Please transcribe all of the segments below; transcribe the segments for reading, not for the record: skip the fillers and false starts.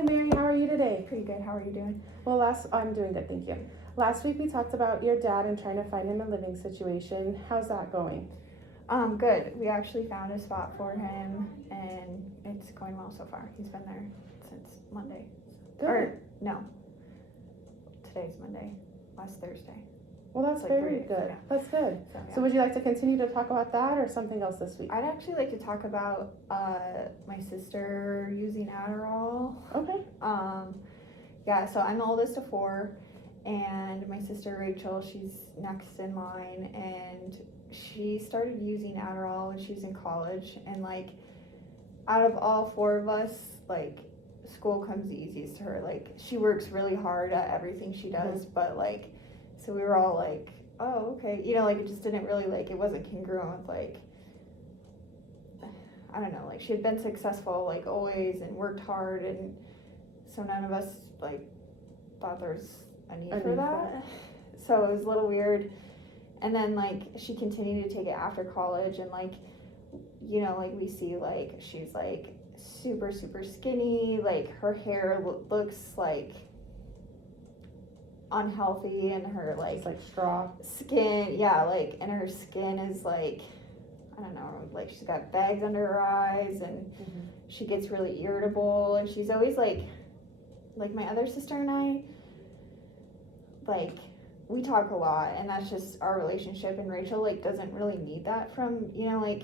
Hi Mary, how are you today? Pretty good. How are you doing? Well, I'm doing good, thank you. Last week we talked about your dad and trying to find him a living situation. How's that going? Good. We actually found a spot for him, and it's going well so far. He's been there since Monday. Good. Or, no. Today's Monday. Last Thursday. Well, that's Like very 3 days, good. yeah. That's good. Yeah. So would you like to continue to talk about that or something else this week? I'd actually like to talk about my sister using Adderall. Okay. Yeah, so I'm the oldest of 4, and my sister Rachel, she's next in line, and she started using Adderall when she was in college, and like out of all 4 of us, like school comes the easiest to her. Like she works really hard at everything she does, but like, so we were all like, oh, okay, you know, like it just didn't really, like, it wasn't congruent with, like, I don't know, like she had been successful like always and worked hard, and so none of us like thought there was a need for that. So it was a little weird. And then like she continued to take it after college, and like, you know, like we see like she's like super skinny, like her hair looks like unhealthy, and her Just like straw. skin, yeah, like, and her skin is like, I don't know, like she's got bags under her eyes, and she gets really irritable, and she's always like my other sister and I, like, we talk a lot, and that's just our relationship, and Rachel like doesn't really need that from, you know, like,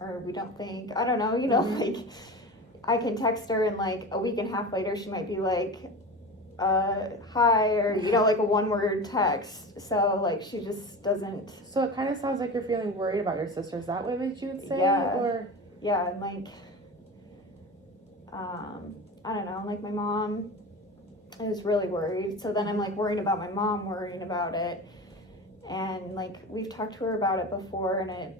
or we don't think, I don't know, you know, like I can text her, and like a week and a half later she might be like, hi, or, you know, like a 1-word text. So like she just doesn't. So it kind of sounds like you're feeling worried about your sister. Is that what you would say? Yeah. Or yeah, and like I don't know, like my mom is really worried, so then I'm like worried about my mom worrying about it, and like we've talked to her about it before, and it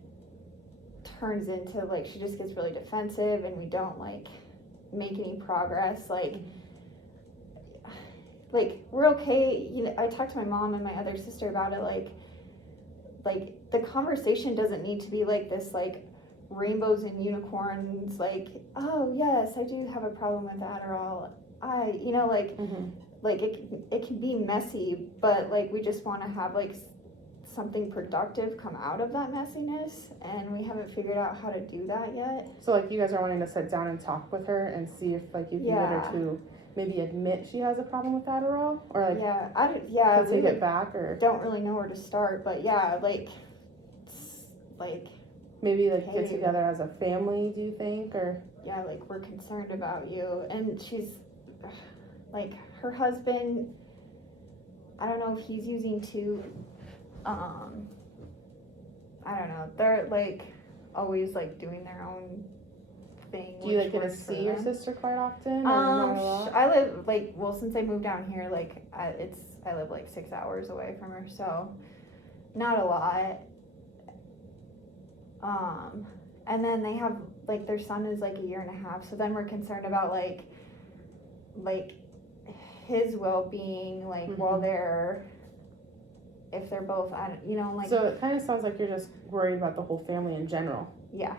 turns into like she just gets really defensive, and we don't like make any progress. Like we're okay, you know. I talked to my mom and my other sister about it, like the conversation doesn't need to be like this, like rainbows and unicorns, like, oh yes, I do have a problem with Adderall, you know, like like it can be messy, but like we just want to have like something productive come out of that messiness, and we haven't figured out how to do that yet. So like you guys are wanting to sit down and talk with her and see if like you can get her to maybe admit she has a problem with Adderall, or like take it back, or don't really know where to start, but yeah, like maybe like get together as a family, do you think? Or yeah, like we're concerned about you. And she's like, her husband, I don't know if he's using too. I don't know, they're like always like doing their own thing. Do you like get to see your sister quite often, or not a lot? I live like, well, since I moved down here, like I live like 6 hours away from her, so not a lot. And then they have like, their son is like 1.5 years, so then we're concerned about like his well-being, like while they're, if they're both, you know, like. So it kind of sounds like you're just worried about the whole family in general. Yeah,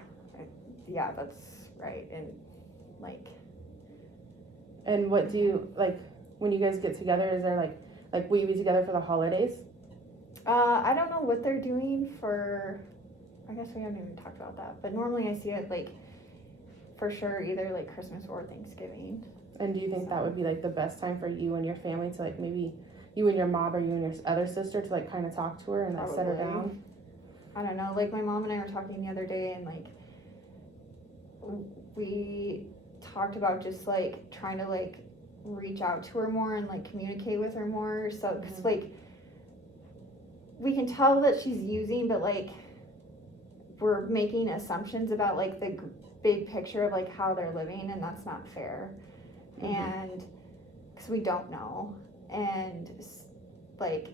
that's right. And like. And what do you like when you guys get together? Is there like will you be together for the holidays? I don't know what they're doing for. I guess we haven't even talked about that, but normally I see it like for sure either like Christmas or Thanksgiving. And do you think that would be like the best time for you and your family to like maybe you and your mom, or you and your other sister, to like kind of talk to her and like set her down? I don't know, like my mom and I were talking the other day, and like we talked about just like trying to like reach out to her more and like communicate with her more, so because like we can tell that she's using, but like we're making assumptions about like the big picture of like how they're living, and that's not fair. And because we don't know, and like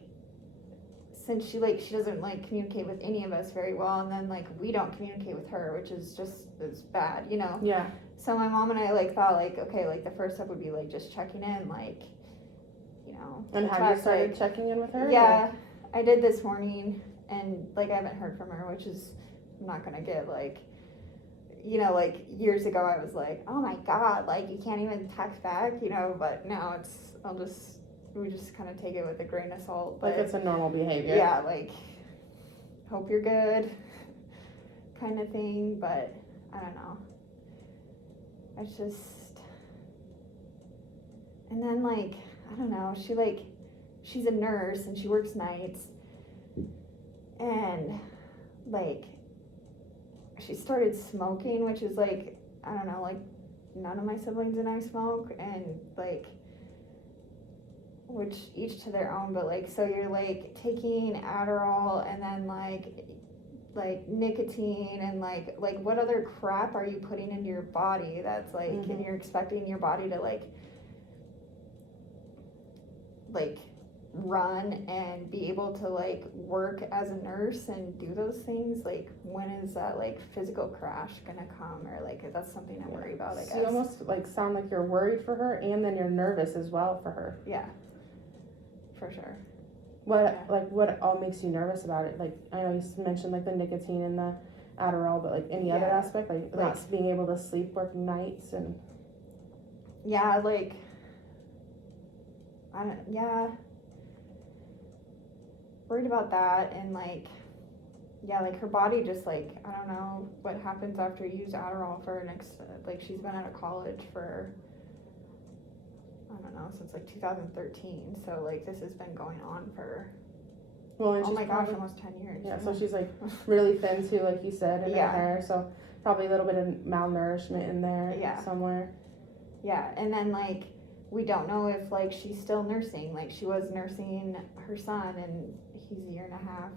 since she doesn't like communicate with any of us very well, and then like we don't communicate with her, which is bad, you know. Yeah. So my mom and I like thought like, okay, like the first step would be like just checking in, like, you know. And have you started checking in with her? Yeah, I did this morning, and like I haven't heard from her, which is, I'm not gonna get like, you know, like years ago I was like, oh my God, like you can't even text back, you know, but now we just kind of take it with a grain of salt. But like it's a normal behavior. Yeah, like, hope you're good kind of thing, but I don't know. It's just, and then like, I don't know, she's a nurse and she works nights, and like, she started smoking, which is like, I don't know, like, none of my siblings and I smoke, and like, which each to their own, but like, so you're like taking Adderall and then like nicotine and like what other crap are you putting into your body that's like, and you're expecting your body to like run and be able to like work as a nurse and do those things. Like, when is that like physical crash gonna come? Or like, that's something I worry about, I guess. So you almost like sound like you're worried for her, and then you're nervous as well for her. Yeah, for sure. What all makes you nervous about it? Like, I know you mentioned like the nicotine and the Adderall, but like any other aspect, like not being able to sleep, working nights, and worried about that, and like her body just like, I don't know what happens after you use Adderall for like, she's been out of college for, I don't know, since like 2013, so like this has been going on for, oh my gosh, almost 10 years. Yeah, so she's like really thin too, like you said, in her hair, so probably a little bit of malnourishment in there somewhere. Yeah, and then like, we don't know if like she's still nursing. Like, she was nursing her son, and he's a year and a half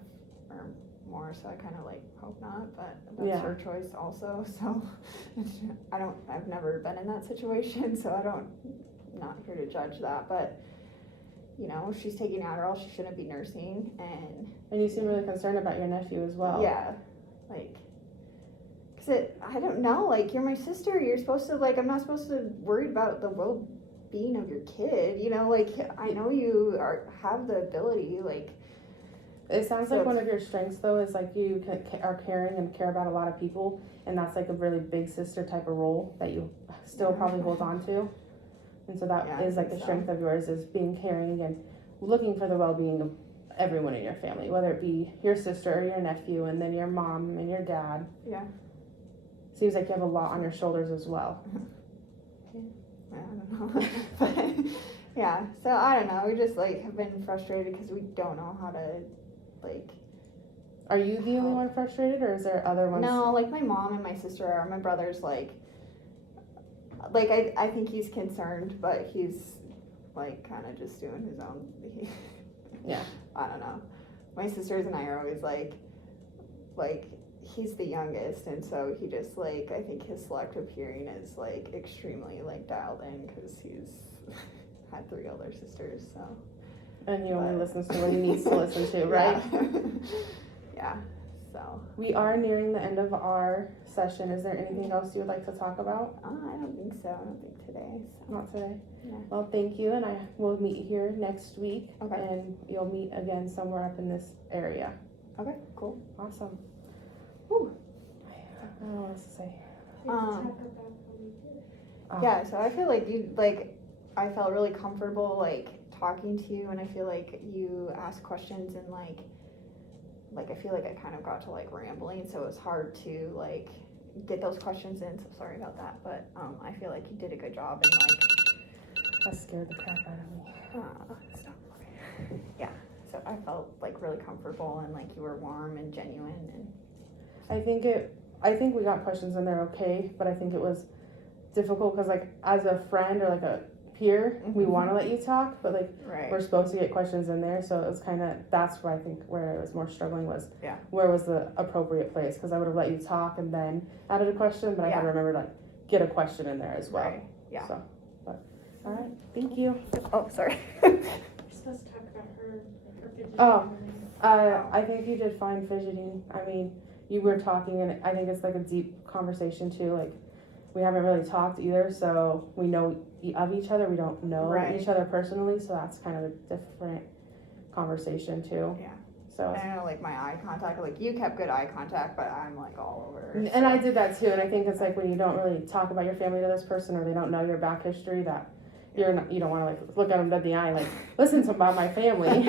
or more, so I kind of like hope not, but that's her choice also. So I've never been in that situation, so I'm not here to judge that, but you know, she's taking Adderall, she shouldn't be nursing, and you seem really concerned about your nephew as well. Yeah, like, cause I don't know, like, you're my sister, you're supposed to, like, I'm not supposed to worry about the well-being of your kid, you know, like, I know you have the ability, like. It sounds like one of your strengths, though, is like you are caring and care about a lot of people, and that's like a really big sister type of role that you still probably hold on to. And so that is like the strength of yours, is being caring and looking for the well-being of everyone in your family, whether it be your sister or your nephew, and then your mom and your dad. Yeah. Seems like you have a lot on your shoulders as well. I don't know. But yeah, so I don't know. We just like have been frustrated because we don't know how to like. Are you the only one frustrated, or is there other ones? No, like my mom and my sister are. My brother's like I think he's concerned, but he's like kind of just doing his own. Yeah. I don't know. My sisters and I are always like he's the youngest, and so he just like, I think his selective hearing is like extremely like dialed in because he's had 3 older sisters, so. And he only listens to what he needs to listen to, right? Yeah. So. We are nearing the end of our session. Is there anything else you would like to talk about? I don't think so. I don't think today. So. Not today? Yeah. Well, thank you, and I will meet you here next week. Okay. And you'll meet again somewhere up in this area. Okay, cool. Awesome. Whew. I don't know what else to say. Yeah, so I feel like I felt really comfortable like talking to you, and I feel like you asked questions, and like I feel like I kind of got to like rambling, so it was hard to like get those questions in, so sorry about that, but I feel like you did a good job, and like that scared the crap out of me. Stop. Okay. Yeah, so I felt like really comfortable, and like you were warm and genuine, and I think we got questions in there okay, but I think it was difficult because like as a friend or like a peer, we want to let you talk, but like we're supposed to get questions in there, so it was kind of, that's where I think where I was more struggling was where was the appropriate place, because I would have let you talk and then added a question, but I had to remember to like get a question in there as well. Right. Yeah. So, but all right, thank you. Oh, sorry. You're supposed to talk about her fidgeting. I think you did fine fidgeting. I mean, you were talking, and I think it's like a deep conversation too. Like, we haven't really talked either, so we know of each other. We don't know each other personally, so that's kind of a different conversation too. Yeah. So. I know, like my eye contact, like you kept good eye contact, but I'm like all over. And I did that too, and I think it's like when you don't really talk about your family to this person, or they don't know your back history, that you don't want to like look at them dead in the eye, like listen to about my family.